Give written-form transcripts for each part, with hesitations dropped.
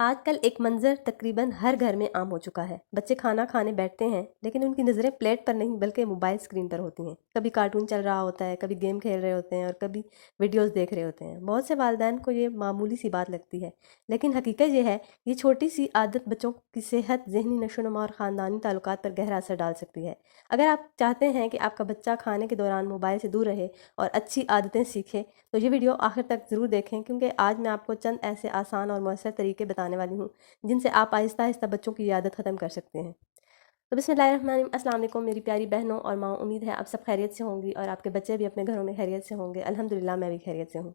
آج کل ایک منظر تقریباً ہر گھر میں عام ہو چکا ہے۔ بچے کھانا کھانے بیٹھتے ہیں لیکن ان کی نظریں پلیٹ پر نہیں بلکہ موبائل اسکرین پر ہوتی ہیں۔ کبھی کارٹون چل رہا ہوتا ہے، کبھی گیم کھیل رہے ہوتے ہیں اور کبھی ویڈیوز دیکھ رہے ہوتے ہیں۔ بہت سے والدین کو یہ معمولی سی بات لگتی ہے، لیکن حقیقت یہ ہے یہ چھوٹی سی عادت بچوں کی صحت، ذہنی نشوونما اور خاندانی تعلقات پر گہرا اثر ڈال سکتی ہے۔ اگر آپ چاہتے ہیں کہ آپ کا بچہ کھانے کے دوران موبائل سے دور رہے اور اچھی عادتیں سیکھے تو یہ ویڈیو آخر تک ضرور دیکھیں، کیونکہ آج میں آپ کو چند ایسے آسان اور مؤثر طریقے بتانے والی ہوں جن سے آپ آہستہ آہستہ بچوں کی یہ عادت ختم کر سکتے ہیں۔ تو بسم اللہ الرحمن الرحیم، السلام علیکم میری پیاری بہنوں اور ماں، امید ہے آپ سب خیریت سے ہوں گی اور آپ کے بچے بھی اپنے گھروں میں خیریت سے ہوں گے۔ الحمدللہ میں بھی خیریت سے ہوں۔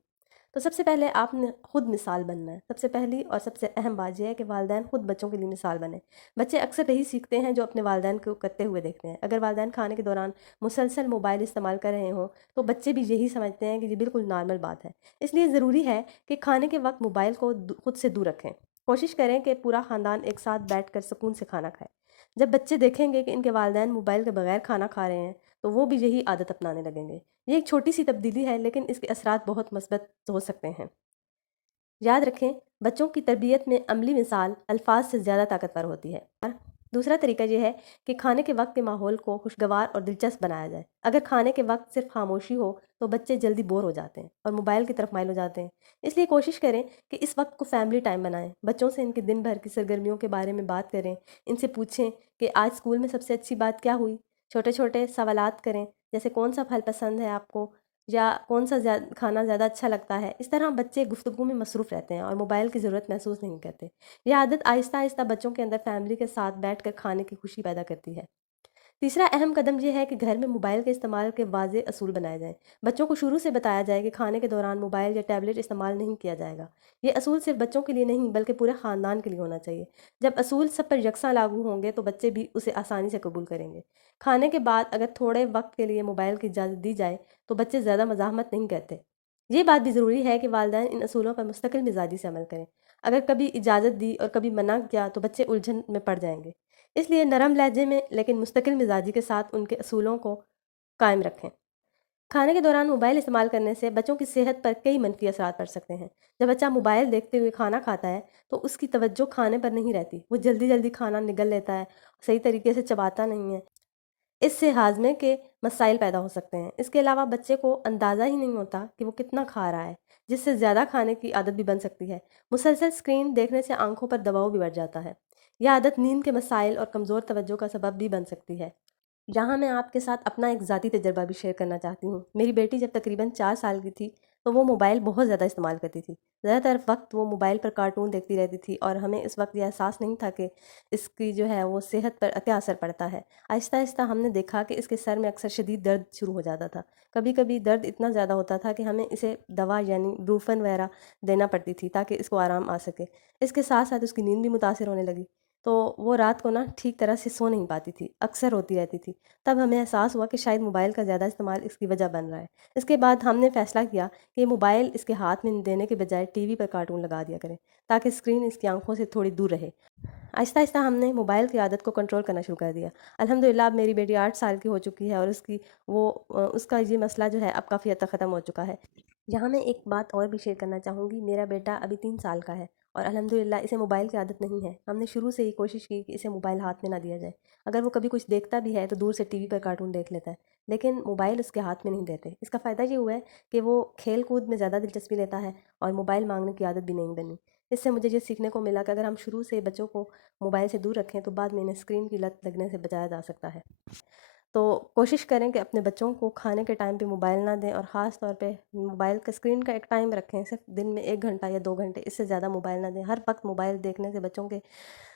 تو سب سے پہلے آپ نے خود مثال بننا ہے۔ سب سے پہلی اور سب سے اہم بات یہ ہے کہ والدین خود بچوں کے لیے مثال بنیں۔ بچے اکثر یہی سیکھتے ہیں جو اپنے والدین کو کرتے ہوئے دیکھتے ہیں۔ اگر والدین کھانے کے دوران مسلسل موبائل استعمال کر رہے ہوں تو بچے بھی یہی سمجھتے ہیں کہ یہ بالکل نارمل بات ہے۔ اس لیے ضروری ہے کہ کھانے کے وقت موبائل کو خود سے دور رکھیں۔ کوشش کریں کہ پورا خاندان ایک ساتھ بیٹھ کر سکون سے کھانا کھائے۔ جب بچے دیکھیں گے کہ ان کے والدین موبائل کے بغیر کھانا کھا رہے ہیں تو وہ بھی یہی عادت اپنانے لگیں گے۔ یہ ایک چھوٹی سی تبدیلی ہے لیکن اس کے اثرات بہت مثبت ہو سکتے ہیں۔ یاد رکھیں، بچوں کی تربیت میں عملی مثال الفاظ سے زیادہ طاقتور ہوتی ہے۔ دوسرا طریقہ یہ ہے کہ کھانے کے وقت کے ماحول کو خوشگوار اور دلچسپ بنایا جائے۔ اگر کھانے کے وقت صرف خاموشی ہو تو بچے جلدی بور ہو جاتے ہیں اور موبائل کی طرف مائل ہو جاتے ہیں۔ اس لیے کوشش کریں کہ اس وقت کو فیملی ٹائم بنائیں۔ بچوں سے ان کے دن بھر کی سرگرمیوں کے بارے میں بات کریں۔ ان سے پوچھیں کہ آج اسکول میں سب سے اچھی بات کیا ہوئی۔ چھوٹے چھوٹے سوالات کریں، جیسے کون سا پھل پسند ہے آپ کو، یا کون سا کھانا زیادہ اچھا لگتا ہے۔ اس طرح بچے گفتگو میں مصروف رہتے ہیں اور موبائل کی ضرورت محسوس نہیں کرتے۔ یہ عادت آہستہ آہستہ بچوں کے اندر فیملی کے ساتھ بیٹھ کر کھانے کی خوشی پیدا کرتی ہے۔ تیسرا اہم قدم یہ ہے کہ گھر میں موبائل کے استعمال کے واضح اصول بنائے جائیں۔ بچوں کو شروع سے بتایا جائے کہ کھانے کے دوران موبائل یا ٹیبلٹ استعمال نہیں کیا جائے گا۔ یہ اصول صرف بچوں کے لیے نہیں بلکہ پورے خاندان کے لیے ہونا چاہیے۔ جب اصول سب پر یکساں لاگو ہوں گے تو بچے بھی اسے آسانی سے قبول کریں گے۔ کھانے کے بعد اگر تھوڑے وقت کے لیے موبائل کی اجازت دی جائے تو بچے زیادہ مزاحمت نہیں کرتے۔ یہ بات بھی ضروری ہے کہ والدین ان اصولوں پر مستقل مزاجی سے عمل کریں۔ اگر کبھی اجازت دی اور کبھی منع کیا تو بچے الجھن میں پڑ جائیں گے۔ اس لیے نرم لہجے میں لیکن مستقل مزاجی کے ساتھ ان کے اصولوں کو قائم رکھیں۔ کھانے کے دوران موبائل استعمال کرنے سے بچوں کی صحت پر کئی منفی اثرات پڑ سکتے ہیں۔ جب بچہ موبائل دیکھتے ہوئے کھانا کھاتا ہے تو اس کی توجہ کھانے پر نہیں رہتی۔ وہ جلدی جلدی کھانا نگل لیتا ہے، صحیح طریقے سے چباتا نہیں ہے۔ اس سے ہاضمے کے مسائل پیدا ہو سکتے ہیں۔ اس کے علاوہ بچے کو اندازہ ہی نہیں ہوتا کہ وہ کتنا کھا رہا ہے، جس سے زیادہ کھانے کی عادت بھی بن سکتی ہے۔ مسلسل اسکرین دیکھنے سے آنکھوں پر دباؤ بھی بڑھ جاتا ہے۔ یہ عادت نیند کے مسائل اور کمزور توجہ کا سبب بھی بن سکتی ہے۔ یہاں میں آپ کے ساتھ اپنا ایک ذاتی تجربہ بھی شیئر کرنا چاہتی ہوں۔ میری بیٹی جب تقریباً 4 سال کی تھی تو وہ موبائل بہت زیادہ استعمال کرتی تھی۔ زیادہ تر وقت وہ موبائل پر کارٹون دیکھتی رہتی تھی اور ہمیں اس وقت یہ احساس نہیں تھا کہ اس کی جو ہے وہ صحت پر کیا اثر پڑتا ہے۔ آہستہ آہستہ ہم نے دیکھا کہ اس کے سر میں اکثر شدید درد شروع ہو جاتا تھا۔ کبھی کبھی درد اتنا زیادہ ہوتا تھا کہ ہمیں اسے دوا یعنی بروفن وغیرہ دینا پڑتی تھی تاکہ اس کو آرام آ سکے۔ اس کے ساتھ ساتھ اس کی نیند بھی متاثر ہونے لگی، تو وہ رات کو ٹھیک طرح سے سو نہیں پاتی تھی، اکثر روتی رہتی تھی۔ تب ہمیں احساس ہوا کہ شاید موبائل کا زیادہ استعمال اس کی وجہ بن رہا ہے۔ اس کے بعد ہم نے فیصلہ کیا کہ موبائل اس کے ہاتھ میں دینے کے بجائے ٹی وی پر کارٹون لگا دیا کریں تاکہ اسکرین اس کی آنکھوں سے تھوڑی دور رہے۔ آہستہ آہستہ ہم نے موبائل کی عادت کو کنٹرول کرنا شروع کر دیا۔ الحمدللہ اب میری بیٹی 8 سال کی ہو چکی ہے اور اس کا یہ مسئلہ جو ہے اب کافی حد تک ختم ہو چکا ہے۔ یہاں میں ایک بات اور بھی شیئر کرنا چاہوں گی۔ میرا بیٹا ابھی 3 سال کا ہے اور الحمدللہ اسے موبائل کی عادت نہیں ہے۔ ہم نے شروع سے ہی کوشش کی کہ اسے موبائل ہاتھ میں نہ دیا جائے۔ اگر وہ کبھی کچھ دیکھتا بھی ہے تو دور سے ٹی وی پر کارٹون دیکھ لیتا ہے، لیکن موبائل اس کے ہاتھ میں نہیں دیتے۔ اس کا فائدہ یہ ہوا ہے کہ وہ کھیل کود میں زیادہ دلچسپی لیتا ہے اور موبائل مانگنے کی عادت بھی نہیں بنی۔ اس سے مجھے یہ سیکھنے کو ملا کہ اگر ہم شروع سے بچوں کو موبائل سے دور رکھیں تو بعد میں انہیں اسکرین کی لت لگنے سے بچایا جا سکتا ہے۔ تو کوشش کریں کہ اپنے بچوں کو کھانے کے ٹائم پہ موبائل نہ دیں اور خاص طور پہ موبائل کا اسکرین کا ایک ٹائم رکھیں، صرف دن میں 1 گھنٹہ یا 2 گھنٹے، اس سے زیادہ موبائل نہ دیں۔ ہر وقت موبائل دیکھنے سے بچوں کے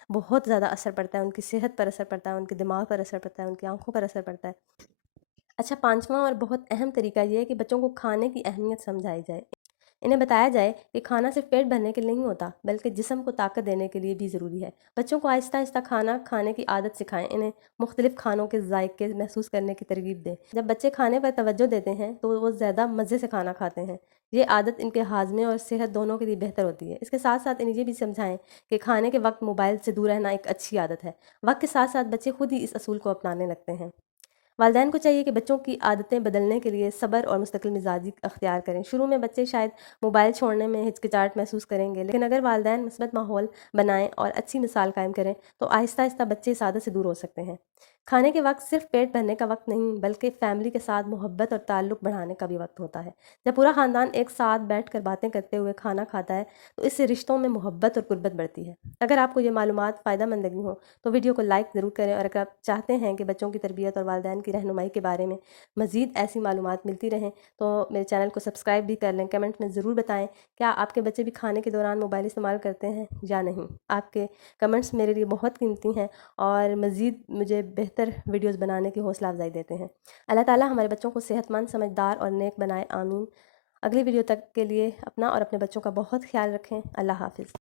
بہت زیادہ اثر پڑتا ہے، ان کی صحت پر اثر پڑتا ہے، ان کے دماغ پر اثر پڑتا ہے، ان کی آنکھوں پر اثر پڑتا ہے۔ اچھا، 5واں اور بہت اہم طریقہ یہ ہے کہ بچوں کو کھانے کی اہمیت سمجھائی جائے۔ انہیں بتایا جائے کہ کھانا صرف پیٹ بھرنے کے لیے نہیں ہوتا بلکہ جسم کو طاقت دینے کے لیے بھی ضروری ہے۔ بچوں کو آہستہ آہستہ کھانا کھانے کی عادت سکھائیں، انہیں مختلف کھانوں کے ذائقے محسوس کرنے کی ترغیب دیں۔ جب بچے کھانے پر توجہ دیتے ہیں تو وہ زیادہ مزے سے کھانا کھاتے ہیں۔ یہ عادت ان کے ہاضمے اور صحت دونوں کے لیے بہتر ہوتی ہے۔ اس کے ساتھ ساتھ انہیں یہ بھی سمجھائیں کہ کھانے کے وقت موبائل سے دور رہنا ایک اچھی عادت ہے۔ وقت کے ساتھ ساتھ بچے خود ہی اس اصول کو اپنانے لگتے ہیں۔ والدین کو چاہیے کہ بچوں کی عادتیں بدلنے کے لیے صبر اور مستقل مزاجی اختیار کریں۔ شروع میں بچے شاید موبائل چھوڑنے میں ہچکچاہٹ محسوس کریں گے، لیکن اگر والدین مثبت ماحول بنائیں اور اچھی مثال قائم کریں تو آہستہ آہستہ بچے اس عادت سے دور ہو سکتے ہیں۔ کھانے کے وقت صرف پیٹ بھرنے کا وقت نہیں بلکہ فیملی کے ساتھ محبت اور تعلق بڑھانے کا بھی وقت ہوتا ہے۔ جب پورا خاندان ایک ساتھ بیٹھ کر باتیں کرتے ہوئے کھانا کھاتا ہے تو اس سے رشتوں میں محبت اور قربت بڑھتی ہے۔ اگر آپ کو یہ معلومات فائدہ مند لگی ہوں تو ویڈیو کو لائک ضرور کریں، اور اگر آپ چاہتے ہیں کہ بچوں کی تربیت اور والدین کی رہنمائی کے بارے میں مزید ایسی معلومات ملتی رہیں تو میرے چینل کو سبسکرائب بھی کر لیں۔ کمنٹ میں ضرور بتائیں کیا آپ کے بچے بھی کھانے کے دوران موبائل استعمال کرتے ہیں یا نہیں۔ آپ کے کمنٹس میرے لیے بہت قیمتی ہیں اور مزید مجھے بہتر ویڈیوز بنانے کی حوصلہ افزائی دیتے ہیں۔ اللہ تعالیٰ ہمارے بچوں کو صحت مند، سمجھدار اور نیک بنائے، آمین۔ اگلی ویڈیو تک کے لیے اپنا اور اپنے بچوں کا بہت خیال رکھیں۔ اللہ حافظ۔